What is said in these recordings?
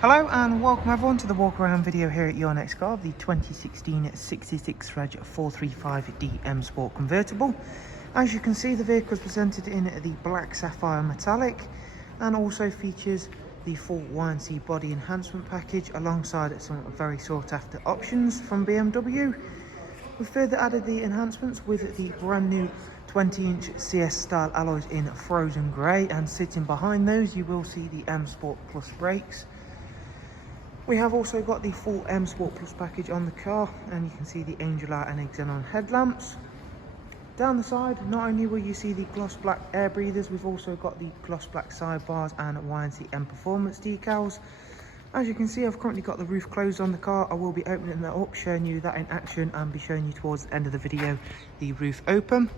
Hello and welcome everyone to the walk around video here at Your Next Car, the 2016 66 Reg 435D M Sport Convertible. As you can see, the vehicle is presented in the black sapphire metallic and also features the full YNC body enhancement package alongside some very sought after options from BMW. We've further added the enhancements with the brand new 20-inch CS style alloys in frozen grey, and sitting behind those you will see the M Sport Plus brakes. We have also got the full M Sport Plus package on the car, and you can see the angel light and xenon headlamps. Down the side, not only will you see the gloss black air breathers, we've also got the gloss black sidebars and YNC Mperformance decals. As you can see, I've currently got the roof closed on the car. I will be opening that up, showing you that in action, and be showing you towards the end of the video the roof open.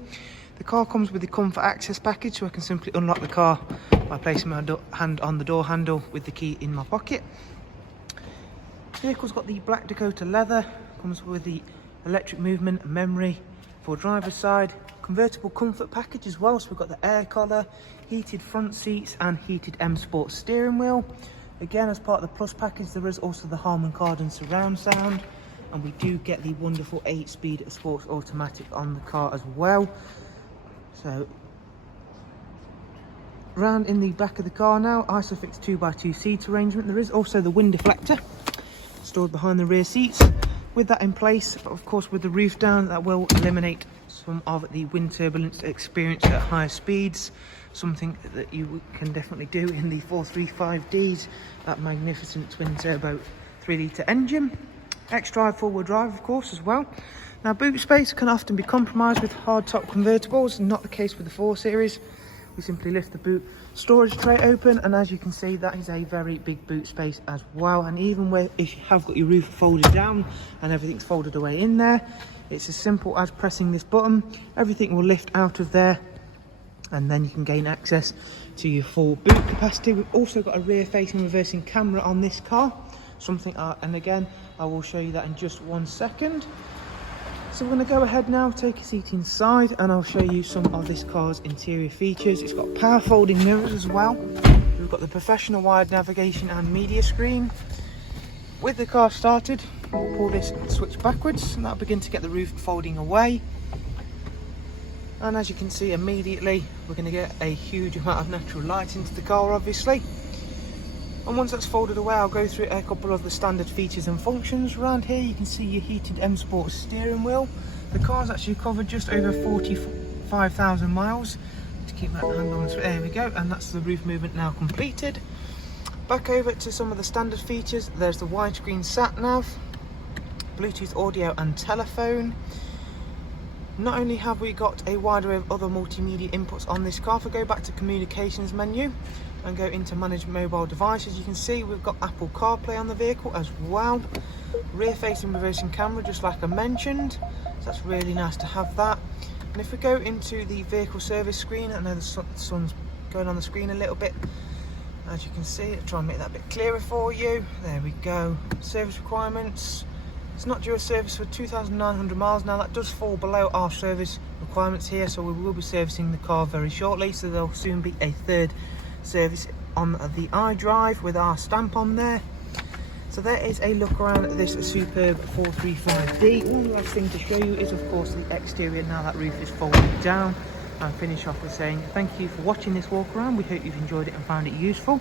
The car comes with the comfort access package, so I can simply unlock the car by placing my hand on the door handle with the key in my pocket. The vehicle's got the black Dakota leather, comes with the electric movement memory for driver's side, convertible comfort package as well, so we've got the air collar, heated front seats and heated M Sport steering wheel. Again, as part of the Plus package, there is also the Harman Kardon surround sound, and we do get the wonderful 8-speed sports automatic on the car as well. So round in the back of the car now, Isofix 2x2 seat arrangement. There is also the wind deflector stored behind the rear seats. With that in place, of course, with the roof down, that will eliminate some of the wind turbulence experienced at higher speeds, something that you can definitely do in the 435Ds, that magnificent twin turbo 3-litre engine. X-drive four-wheel drive, of course, as well. Now, boot space can often be compromised with hard-top convertibles, not the case with the 4 Series. We simply lift the boot storage tray open, and as you can see, that is a very big boot space as well. And even if you have got your roof folded down and everything's folded away in there, it's as simple as pressing this button. Everything will lift out of there, and then you can gain access to your full boot capacity. We've also got a rear facing reversing camera on this car, something and again I will show you that in just one second. So we're going to go ahead now, take a seat inside, and I'll show you some of this car's interior features. It's got power folding mirrors as well. We've got the professional wide navigation and media screen. With the car started, we'll pull this switch backwards, and that'll begin to get the roof folding away. And as you can see, immediately we're going to get a huge amount of natural light into the car, obviously. And once that's folded away, I'll go through a couple of the standard features and functions. Around here you can see your heated M Sport steering wheel. The car's actually covered just over 45,000 miles. To keep that hand on, there we go, and that's the roof movement now completed. Back over to some of the standard features. There's the widescreen sat nav, Bluetooth audio and telephone. Not only have we got a wide array of other multimedia inputs on this car, if we go back to communications menu and go into manage mobile devices, you can see we've got Apple CarPlay on the vehicle as well. Rear facing reversing camera, just like I mentioned, so that's really nice to have that. And if we go into the vehicle service screen, I know the sun's going on the screen a little bit, as you can see. I'll try and make that a bit clearer for you. There we go. Service requirements. It's not due a service for 2,900 miles. Now that does fall below our service requirements here, so we will be servicing the car very shortly, so there'll soon be a third service on the iDrive with our stamp on there. So there is a look around at this superb 435D. One last thing to show you is, of course, the exterior now that roof is folded down. And finish off with saying thank you for watching this walk around. We hope you've enjoyed it and found it useful.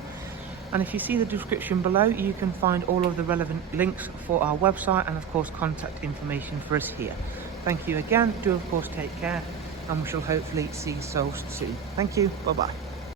And if you see the description below, you can find all of the relevant links for our website and, of course, contact information for us here. Thank you again. Do, of course, take care, and we shall hopefully see you so soon. Thank you. Bye-bye.